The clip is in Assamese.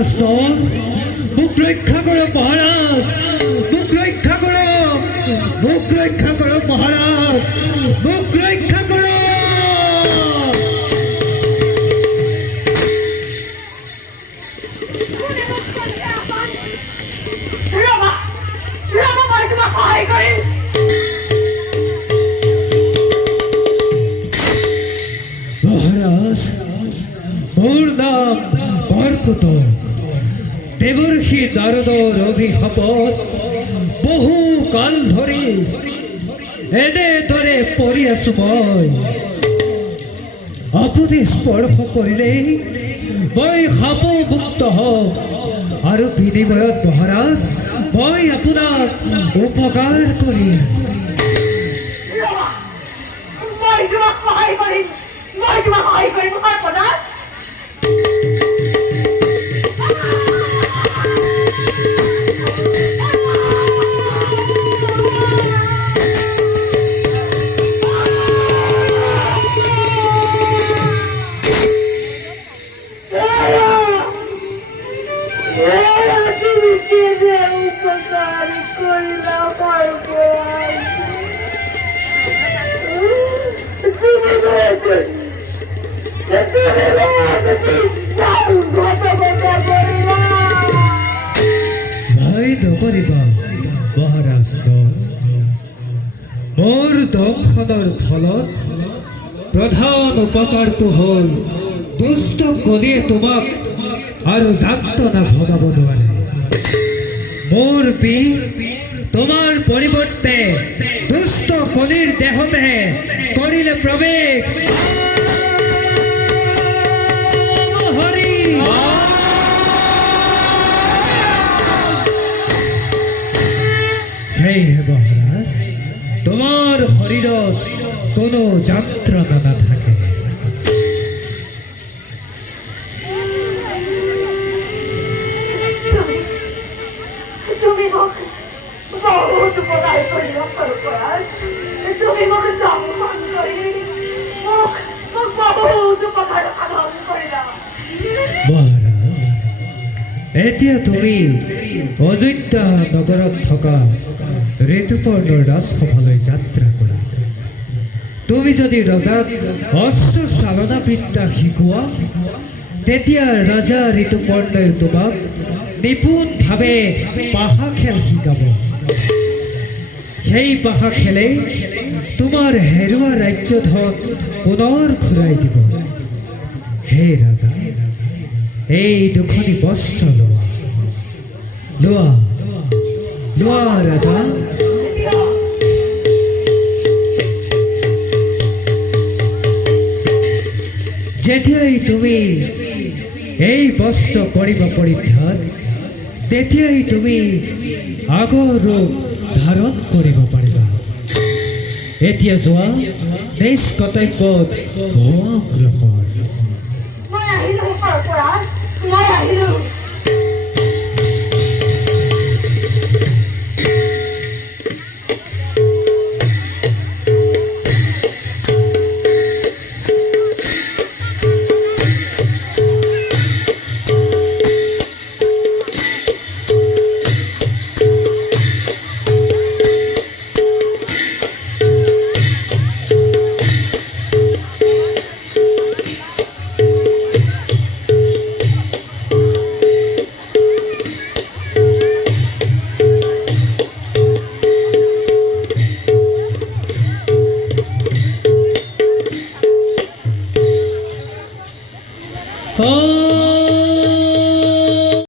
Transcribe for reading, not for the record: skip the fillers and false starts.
মহারাজ মুখ রক্ষা করো মহারাজ, মুখ রক্ষা করো, মুখ রক্ষা করো মহারাজ, মুখ রক্ষা করো। মহারাজ মোর নাম কর্কট, দেবর্ষি নারদর অভিশাপত বহু কাল ধৰি এনেদৰে পৰি আছো মই। আপুনি স্পৰ্শ কৰিলেই মই শাপমুক্ত হম আৰু বিনিময়ত মহাৰাজ মই আপোনাক উপকাৰ কৰিম। ভয় নকৰিবা মহাৰাজ, মোৰ দংশনৰ ফলত প্ৰধান উপকাৰটো হ'ল দুষ্ট কলিয়ে তোমাক আৰু যান্ত্ৰণা ভগাব নোৱাৰে। মোৰ বিষ তোমাৰ পৰিৱৰ্তে দুষ্ট কলিৰ দেহতে কৰিলে প্ৰৱেশ। হে মহাৰাজ, তোমাৰ শৰীৰত কোনো যন্ত্ৰণা নাথাকে। তুমি মোক বহুত উপকাৰ কৰিলা সৰ্বৰাজ, তুমি মোক দংশন কৰি মোক বহুত উপকাৰ সাধন কৰিলা। মহাৰাজ, এতিয়া তুমি অযোধ্যা নগৰত থকা ঋতুপৰ্ণৰ ৰাজসভালৈ যাত্ৰা কৰা। তুমি যদি ৰজাক অস্ত্ৰ চালনা বিদ্যা শিকোৱা, তেতিয়া ৰজা ঋতুপৰ্ণই তোমাক নিপুণভাৱে পাশা খেল শিকাব। সেই পাশা খেলে তোমাৰ হেৰুৱা ৰাজ্যধন পুনৰ ঘূৰাই দিব। হে ৰাজা, এই দুখনি বস্ত্ৰ লোৱা, লোৱা, লোৱা ৰাজা। যেতিয়াই তুমি এই বস্ত্ৰ কৰিব পৰিধান, তেতিয়াই তুমি আগৰ ৰূপ ধাৰণ কৰিব পাৰিবা। এতিয়া যোৱা, নিজ কৰ্তব্যত অগ্ৰসৰ। মই আহিলো সৰ্বৰাজ, মই আহিলো।